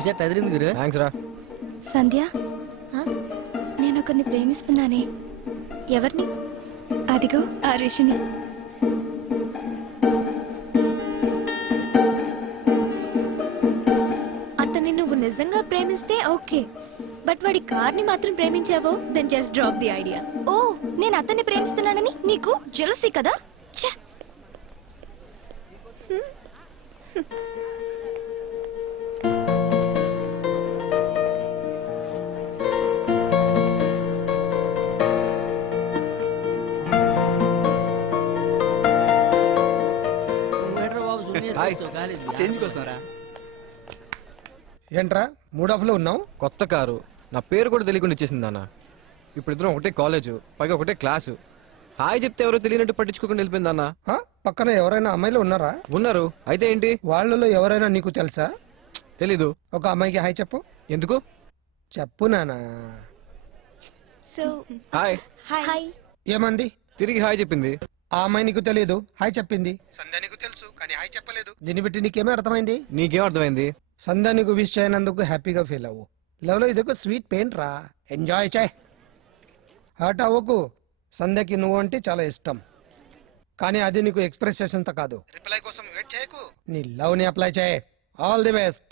T-shirt అదిరింది గురు. Thanks రా. సంధ్య, నేను ఒకరిని ప్రేమిస్తున్నానే. ఎవరిని? అదిగో ఆ ఋషిని. అతన్ని నువ్వు నిజంగా ప్రేమిస్తే ఓకే, బట్ వాడి కార్ని మాత్రం ప్రేమించావో then just drop the idea. Oh, నేను అతన్ని ప్రేమిస్తున్నానని నీకు జెలసీ కదా? ఛ! నువ్వేంట్రా బాబు హాయ్. చేంజ్ కోసం రా. ఏంట్రా మూడ్ ఆఫ్ లో ఉన్నావు? కొత్త కారు, నా పేరు కూడా తెలియకుండా ఇచ్చేసింది అన్న. ఇప్పుడు ఇద్దరం ఒకటే కాలేజు, పైగా ఒకటే క్లాసు. హాయ్ చెప్తే ఎవరో తెలియనట్టు పట్టించుకోకుండా వెళ్ళిపోయింది అన్న. ఆ? పక్కన ఎవరైనా అమ్మాయిలు ఉన్నారా? ఉన్నారు. అయితే ఏంటి? వాళ్ళలో ఎవరైనా నీకు తెలుసా? తెలీదు. ఒక అమ్మాయికి హాయ్ చెప్పు. ఎందుకు? చెప్పు నానా. So hi. హాయ్. ఏమంది? తిరిగి హాయ్ చెప్పింది. ఆ అమ్మాయి నీకు తెలియదు, హాయ్ చెప్పింది. సంధ్య నీకు తెలుసు కానీ హాయ్ చెప్పలేదు. దీన్ని బట్టి నీకేమీ అర్థమైంది? నీకేం అర్థమైంది? సంధ్య నీకు విష్ చేయనందుకు హ్యాపీగా ఫీల్ అవ్వు. లవ్ లో ఇదొక స్వీట్ పెయింట్ రా, ఎంజాయ్ చేయి. హర్ట్ అవ్వకు. సంధ్యకి నువ్వు అంటే చాలా ఇష్టం, కానీ అది నీకు ఎక్స్ప్రెస్ చేసేంత కాదు. రిప్లై కోసం వెయిట్ చేయకు, నీ లవ్ ని అప్లై చేయి. All the best.